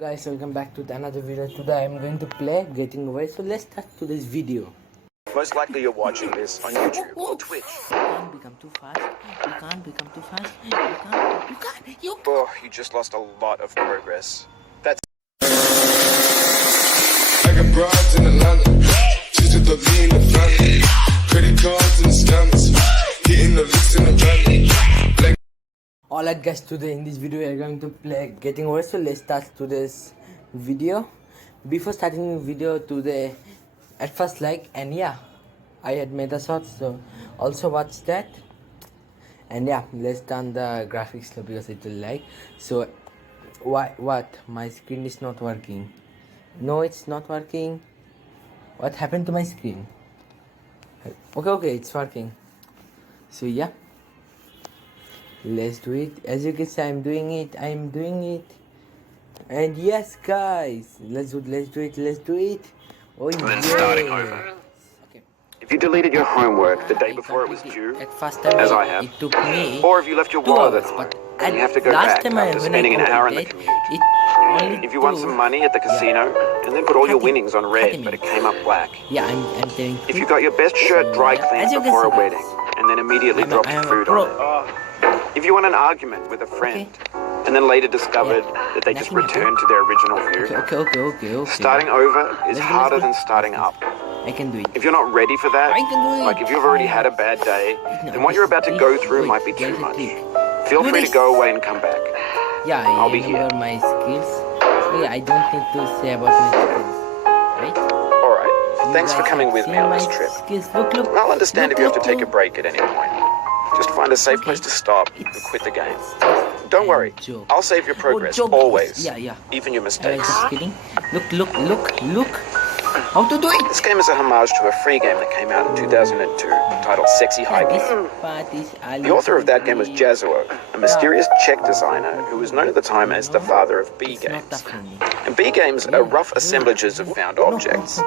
Guys, welcome back to another video. Today I'm going to play Getting Away. So let's start today's video. Most likely you're watching this on YouTube or Twitch. You can't become too fast. You can't become too fast. You can't. Oh, you just lost a lot of progress. That's I got broads in Atlanta, just to the lean in the family. Credit cards and scammers, hitting the licks in the van. Alright guys, today in this video we are going to play Getting Away. So let's start today's video. Before starting the video today, at first and yeah, I had made a shot, so also watch that. And yeah, let's turn the graphics slow because it will lag. So what my screen is not working. No, it's not working. What happened to my screen? Okay, it's working. So yeah, let's do it. As you can see, I'm doing it. And yes guys, let's do it. Oh then yeah. starting over. Okay. If you deleted your homework the day before it was due, At first time, as I have, it took me or if you left your 2 wallet at hours, home but and you have to go last back time after spending an hour in the commute. it only If you won some money at the casino and then put all your winnings on red but it came up black. Yeah, I'm telling If you got your best shirt dry As cleaned you can before a see, wedding and then immediately dropped I am a food pro. on it. If you won an argument with a friend and then later discovered that they just Nothing returned to their original view. Okay. Starting over is Let's go, harder let's go. than starting up. I can do it. If you're not ready for that, I can do it. like if you've already had a bad day, then what you're about to go through might be too much. Feel Do free this. to go away and come back. Yeah, I'll I be here. remember my skills. Yeah, I don't need to say about my skills, right? Alright, thanks You for guys coming have with me seen on my this trip. Skills. Look. I'll understand if you have to take a look. break at any point. Just find a safe Okay. place to stop and It's quit the game. just a Don't worry, joke. I'll save your progress, joke. always. Yeah. Even your I was mistakes. just kidding. Look. How to do it? This game is a homage to a free game that came out in 2002 titled Sexy Hiking. This part is The author of that game was Jazuo, a mysterious Czech designer who was known at the time as the father of B It's not games. tough for me. And B games are rough assemblages of found objects.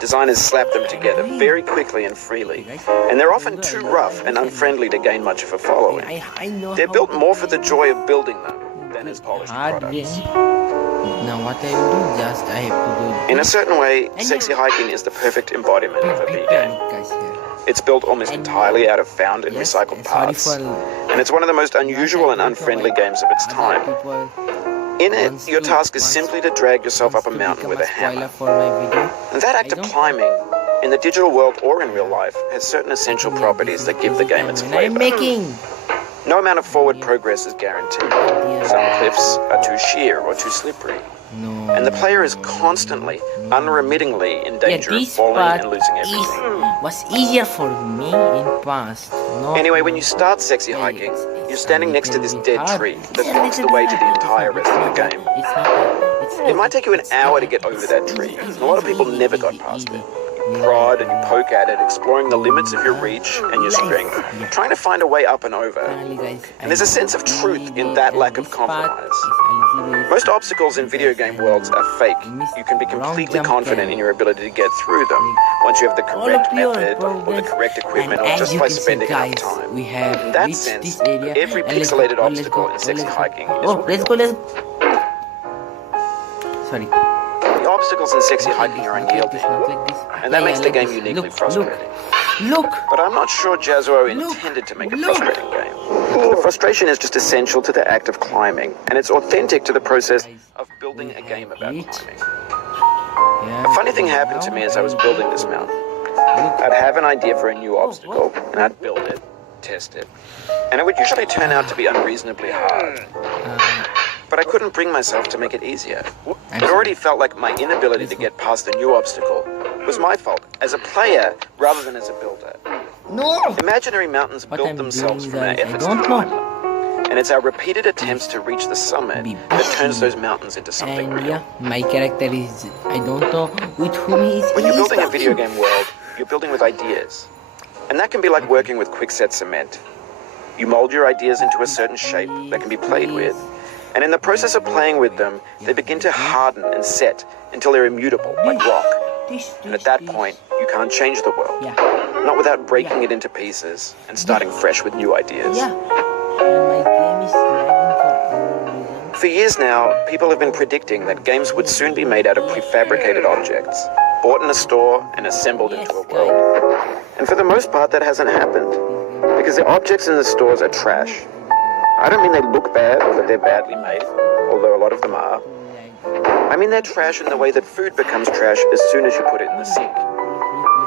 Designers slap them together very quickly and freely, and they're often too rough and unfriendly to gain much of a following. I know. They're how built to more do for the it. joy of building them than as polished Hard products. game. Now what I will do? Just I have to do. In a certain way, Sexy Hiking is the perfect embodiment of a B game. Guys here. It's built almost entirely out of found and Yes, recycled sorry parts, for and it's one of the most unusual and unfriendly games of its other time. people In it, wants your to- task is wants- simply to drag yourself up a wants to mountain become with a spoiler hammer. for my video. And that act I of don't- climbing, in the digital world or in real life, has certain essential Yeah, properties this that is give the easy game its time when I'm flavor. making. No amount of forward progress is guaranteed. Some cliffs are too sheer or too slippery, No. and the player is constantly, unremittingly in danger of this falling part and losing everything. was easier for me in past. No. Anyway, when you start Sexy Hiking, you're standing next to this dead tree that blocks the way to the entire rest of the game. It might take you an hour to get over that tree, and a lot of people never got past it. You prod and you poke at it, exploring the limits of your reach and your strength, trying to find a way up and over. And there's a sense of truth in that lack of compromise. Most obstacles in video game worlds are fake. You can be completely confident in your ability to get through them once you have the correct method or the correct equipment or just by spending enough time. We have In that reached sense, this area. every and let's pixelated go, obstacle in Sexy Hiking is Oh, let's go. Sorry. The obstacles in Sexy Hiking are unyielding, and that makes the game uniquely frustrating. Look. But I'm not sure Jazuo Look. intended to make a Look. frustrating game. The frustration is just essential to the act of climbing, and it's authentic to the process of building a game about climbing. A funny thing happened to me as I was building this mountain. I'd have an idea for a new obstacle, and I'd build it, test it, and it would usually turn out to be unreasonably hard. But I couldn't bring myself to make it easier. It already felt like my inability to get past the new obstacle was my fault, as a player rather than as a builder. No. Imaginary mountains What build I'm themselves doing, from our guys, I efforts to don't climb know. them. And it's our repeated attempts to reach the summit Be that busy. turns those mountains into something And real. yeah, my character is, I don't know with whom he is. When you're he is building a video talking. game world, you're building with ideas. And that can be like working with quickset cement. You mold your ideas into a certain shape that can be played with. And in the process of playing with them, they begin to harden and set until they're immutable, like rock. And at that point, you can't change the world. Yeah. Not without breaking it into pieces and starting fresh with new ideas. Yeah. And my game is lagging for unknown reason. For years now, people have been predicting that games would soon be made out of prefabricated objects, bought in a store and assembled into a world. And for the most part, that hasn't happened, because the objects in the stores are trash. I don't mean they look bad or that they're badly made, although a lot of them are. I mean they're trash in the way that food becomes trash as soon as you put it in the sink.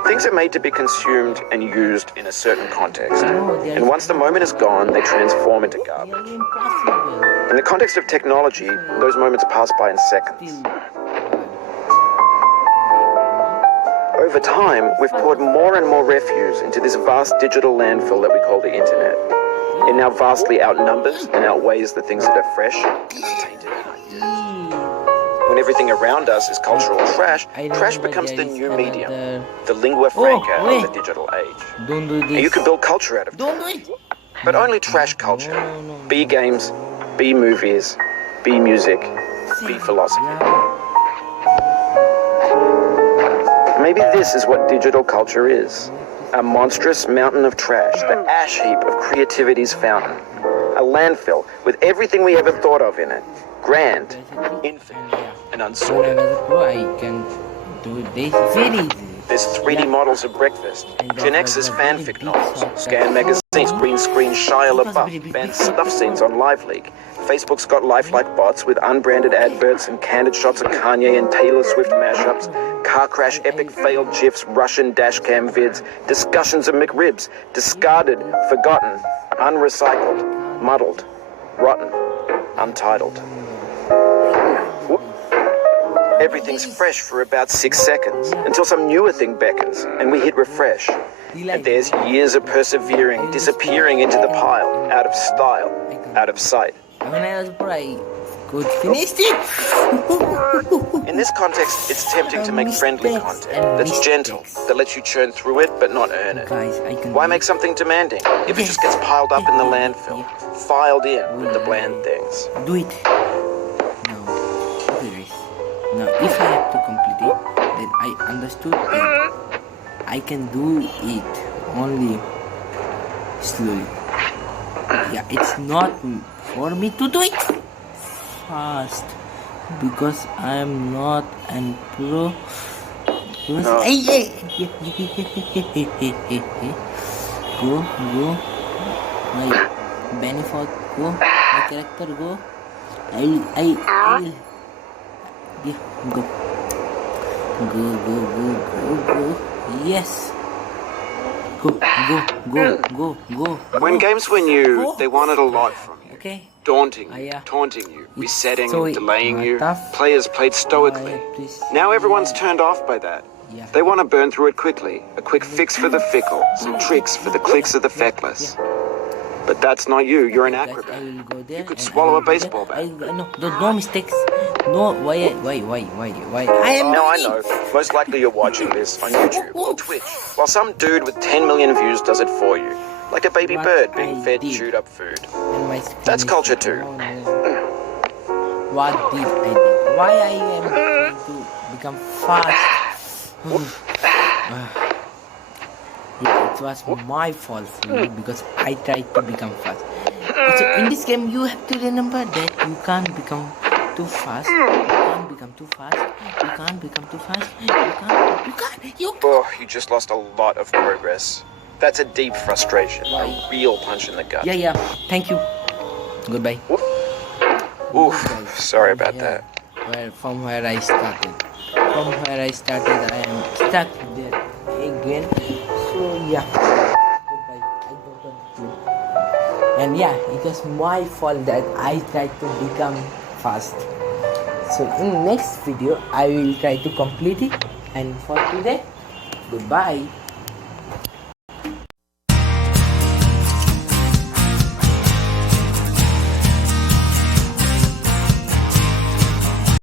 Things are made to be consumed and used in a certain context, and once the moment is gone, they transform into garbage. In the context of technology, those moments pass by in seconds. Over time, we've poured more and more refuse into this vast digital landfill that we call the internet. It now vastly outnumbers and outweighs the things that are fresh and untainted and ideas. When everything around us is cultural trash, trash becomes the new medium, the lingua franca of the digital age. Don't do this. And you can build culture out of Don't trash. do it. But only trash culture. Be games, be movies, be music, be philosophy. Maybe this is what digital culture is. A monstrous mountain of trash, the ash heap of creativity's fountain. A landfill with everything we ever thought of in it. Grand, infinite, and When I unsorted. was a pro, I can do this very easily. There's 3D models of breakfast, Gen X's fanfic novels, Scan magazines, green screen Shia LaBeouf, banned stuff scenes on LiveLeak. Facebook's got lifelike bots with unbranded adverts and candid shots of Kanye and Taylor Swift mashups, car crash epic failed GIFs, Russian dashcam vids, discussions of McRibs, discarded, forgotten, unrecycled, muddled, rotten, untitled. Everything's fresh for about 6 seconds, until some newer thing beckons, and we hit refresh. And there's years of persevering, disappearing into the pile, out of style, out of sight. When I was a pro, I could finish it. In this context, it's tempting to make friendly content that's gentle, that lets you churn through it but not earn it. Guys, I can Why do make something demanding if it just gets piled up in the landfill, filed in with the bland things? Do it. Now, look at this. Now, if I have to complete it, then I understood that I can do it only slowly. Yeah, it's not for me to do it fast because I am not an pro. No. Go. My benefit go. My character go. I'll yeah, go. Go. Yes. Go. When games were new, they wanted a lot from you. Okay. Daunting you, Yeah. taunting you, besetting, So delaying you. tough. Players played stoically. Please. Now everyone's turned off by that. Yeah. They want to burn through it quickly. A quick fix for the fickle, some tricks for the clicks of the feckless. But that's not you. You're an Guys, I acrobat. will go there. You could and swallow I a will go there. baseball bat. No mistakes. No, why? I am Now I doing know. it. Most likely you're watching this on YouTube or Twitch, while some dude with 10 million views does it for you, like a baby What bird being I fed did. chewed up food. And my screen That's is culture too. on. What did I do? Why I am trying to become fast? Yeah, it was my fault because I tried to become fast. So in this game, you have to remember that you can't become too fast. You can't. Oh, you just lost a lot of progress. That's a deep frustration, a real punch in the gut. Yeah. Thank you. Goodbye. Oof, sorry about that. From where I started, I am stuck there again. So yeah. Goodbye. I don't want to. And yeah, it was my fault that I tried to become fast. So in next video, I will try to complete it. And for today, goodbye.